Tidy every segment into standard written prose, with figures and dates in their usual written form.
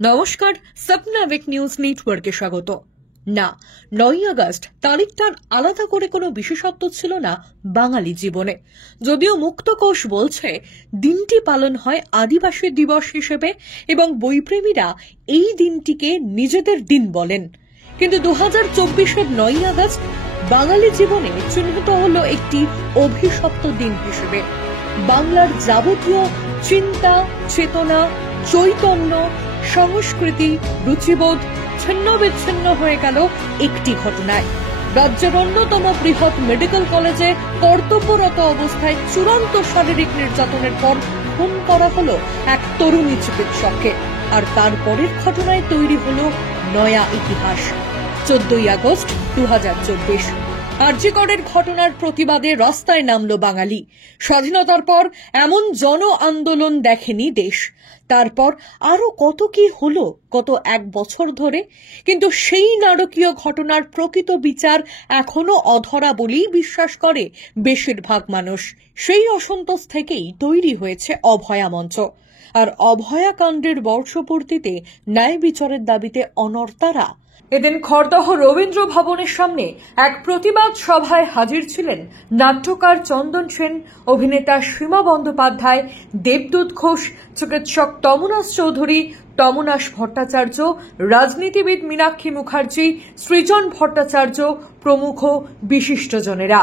নমস্কার, Swapna week news নেটওয়ার্কে স্বাগত। না, 9ই আগস্ট তারিখটার আলাদা করে কোনো বিশেষত্ব ছিল না বাঙালি জীবনে। যদিও মুক্তকোষ বলছে দিনটি পালন হয় আদিবাসী দিবস হিসেবে এবং বইপ্রেমীরা এই দিনটিকে নিজেদের দিন বলেন, কিন্তু 2024-এর 9ই আগস্ট বাঙালি জীবনে চিহ্নিত হলো একটি অভিশপ্ত দিন হিসেবে। বাংলার যাবতীয় চিন্তা, চেতনা, চৈতন্য, সংস্কৃতি, রুচিবোধ ছিন্ন বিচ্ছিন্ন হয়ে গেল একটি ঘটনায়। রাজ্যের অন্যতম বৃহৎ মেডিকেল কলেজে কর্তব্যরত অবস্থায় চূড়ান্ত শারীরিক নির্যাতনের পর খুন করা হলো এক তরুণী চিকিৎসককে, আর তারপরের ঘটনায় তৈরি হলো নয়া ইতিহাস। 14ই আগস্ট 2024 আরজি করের ঘটনার প্রতিবাদে রাস্তায় নামলো বাঙালি। স্বাধীনতার পর এমন জন আন্দোলন দেখেনি দেশ। তারপর আরো কত কি হলো গত এক বছর ধরে, কিন্তু সেই নারকীয় ঘটনার প্রকৃত বিচার এখনো অধরা বলেই বিশ্বাস করে বেশিরভাগ মানুষ। সেই অসন্তোষ থেকেই তৈরি হয়েছে অভয়া মঞ্চ, আর অভয়া কাণ্ডের বর্ষপূর্তিতে ন্যায় বিচারের দাবিতে অনড়তারা। এদিন খড়দহ রবীন্দ্র ভবনের সামনে এক প্রতিবাদ সভায় হাজির ছিলেন নাট্যকার চন্দন সেন, অভিনেতা সীমা বন্দ্যোপাধ্যায়, দেবদূত ঘোষ, চিকিৎসক তমনাশ চৌধুরী, তমনাশ ভট্টাচার্য, রাজনীতিবিদ মীনাক্ষী মুখার্জি, সৃজন ভট্টাচার্য প্রমুখ বিশিষ্টজনেরা।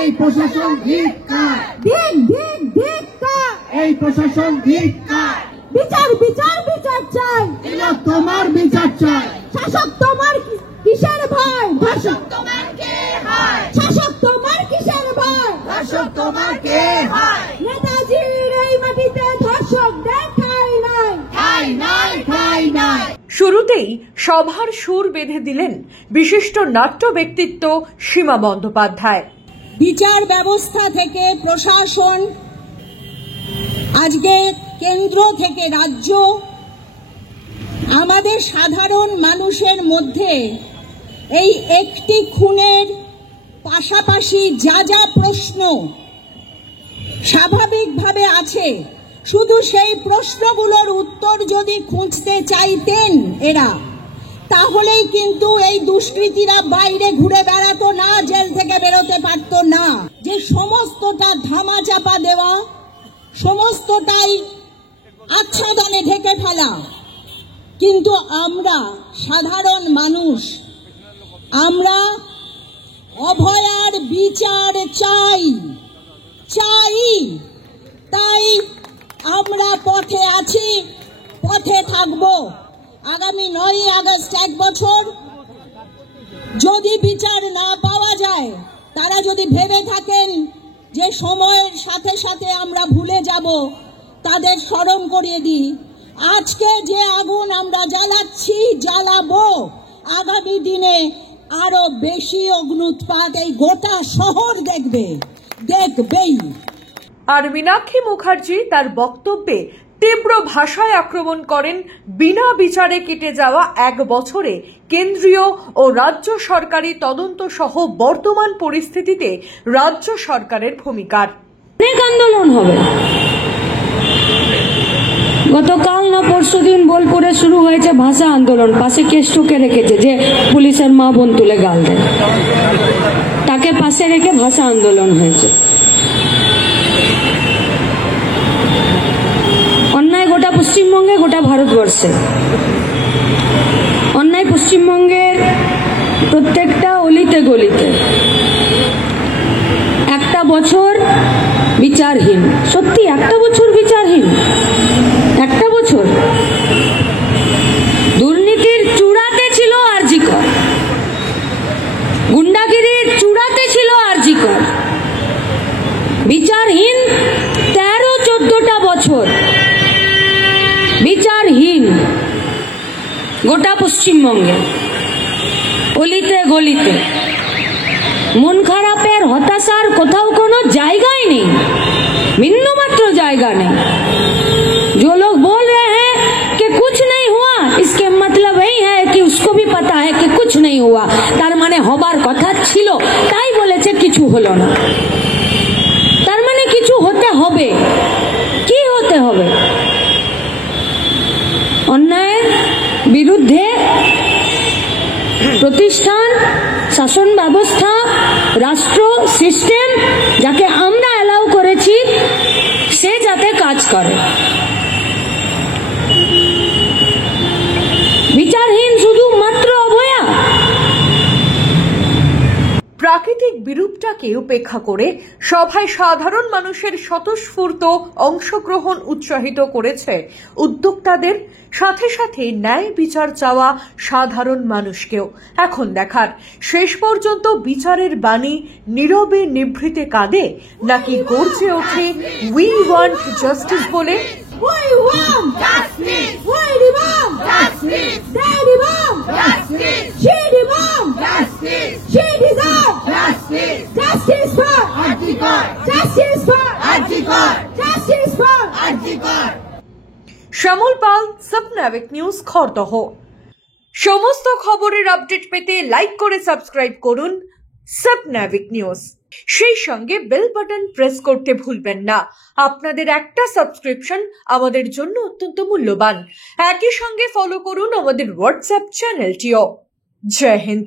এই প্রশাসন ধিক্কার, এই প্রশাসন ধিক্কার। বিচার বিচার বিচার চাই, তোমার বিচার চাই। শাসক তোমার কিসের ভয়? শাসক তোমার কে হয়? শাসক তোমার কিসের ভয়? শাসক তোমার কে হয়? নেতাজির এই মাটিতে ধর্ষকদের ঠাঁই নাই, ঠাঁই নাই, ঠাঁই নাই। শুরুতেই সভার সুর বেঁধে দিলেন বিশিষ্ট নাট্য ব্যক্তিত্ব সীমা বন্দ্যোপাধ্যায়। বিচার ব্যবস্থা থেকে প্রশাসন, আজকে কেন্দ্র থেকে রাজ্য, আমাদের সাধারণ মানুষের মধ্যে এই একটি খুনের পাশাপাশি যা যা প্রশ্ন স্বাভাবিকভাবে আছে, শুধু সেই প্রশ্নগুলোর উত্তর যদি খুঁজতে চাইতেন এরা, তাহলেই কিন্তু এই দুষ্কৃতীরা বাইরে ঘুরে বেড়াতো না, জেল থেকে বেরোতে পারত না। যে সমস্তটা ধামাচাপা দেওয়া, সমস্তটাই আচ্ছাদনে ঢেকে ফেলা, কিন্তু আমরা সাধারণ মানুষ, আমরা অভয়ার বিচার চাই, তাই আমরা পথে আছি, পথে থাকব। আগামী 9ই আগস্ট এক বছর যদি বিচার না পাওয়া যায়, তারা যদি ভেবে থাকেন যে সময়ের সাথে সাথে আমরা ভুলে যাব, তাদের স্মরণ করিয়ে দিই, আজকে যে আগুন আমরা জ্বালাচ্ছি, জ্বালাবো, আগামী দিনে আরো বেশি অগ্নুৎপাত এই গোটা শহর দেখবেই। আর মীনাক্ষী মুখার্জি তার বক্তব্যে তীব্র ভাষায় আক্রমণ করেন বিনা বিচারে কেটে যাওয়া এক বছরে কেন্দ্রীয় ও রাজ্য সরকারি তদন্ত সহ বর্তমান পরিস্থিতিতে রাজ্য সরকারের ভূমিকার। অনেক আন্দোলন হবে। গতকাল না পরশুদিন বোলপুরে শুরু হয়েছে ভাষা আন্দোলন। পাশে কেষ্টুকে রেখেছে, যে পুলিশের মা বোন তুলে গাল দেয়, তাকে পাশে রেখে ভাষা আন্দোলন হয়েছে। অন্যায় গোটা পশ্চিমবঙ্গে, গোটা ভারতবর্ষে অন্যায়। পশ্চিমবঙ্গের প্রত্যেকটা অলিতে গলিতে একটা বছর বিচারহীন, সত্যি একটা বছর বিচারহীন, একটা বছর। দুর্নীতির চূড়াতে ছিল আরজি কর, গুন্ডাগিরির চূড়াতে ছিল আরজি কর, বিচারহীন 13-14টা বছর বিচারহীন। গোটা পশ্চিমবঙ্গে অলিতে গলিতে। মন খারাপের, হতাশার কোথাও কোনো জায়গাই নেই, बिंदुमात्र जायगा नहीं। जो लोग बोल रहे हैं कि कुछ नहीं हुआ, इसके मतलब यही है कि उसको भी पता है कि कुछ नहीं हुआ, तार माने हबार कथा छिलो ताई बोलेছে কিছু হলো না, तार माने কিছু হতে হবে। কি হতে হবে? অন্যায়ের বিরুদ্ধে প্রতিষ্ঠান, শাসন ব্যবস্থা, রাষ্ট্র সিস্টেম যাকে আমরা অ্যালাউ করেছি সে যাতে কাজ করে। বিচারহীন শুধু মাত্র অভয়া। প্রাকৃতিক বিরূপটাকে উপেক্ষা করে সভায় সাধারণ মানুষের স্বতঃস্ফূর্ত অংশগ্রহণ উৎসাহিত করেছে উদ্যোক্তাদের, সাথে সাথে ন্যায় বিচার চাওয়া সাধারণ মানুষকেও। এখন দেখার শেষ পর্যন্ত বিচারের বাণী নীরবে নিভৃতে কাঁদে নাকি গর্জে ওঠে উই ওয়ান্ট জাস্টিস বলে। We want justice. We demand justice. They demand justice. She demand justice. She deserves justice. Justice for Arjikar. Justice for Arjikar. Justice for Arjikar. Shyamal Pal, স্বপ্নাবিক নিউজ, খড়দহ। সমস্ত খবরের আপডেট পেতে লাইক করে সাবস্ক্রাইব করুন স্বপ্নাবিক news. সেই সঙ্গে bell button press করতে ভুলবেন না। আপনাদের একটা সাবস্ক্রিপশন আমাদের জন্য অত্যন্ত মূল্যবান। একই সঙ্গে ফলো করুন আমাদের হোয়াটসঅ্যাপ চ্যানেলটিও। জয় হিন্দ।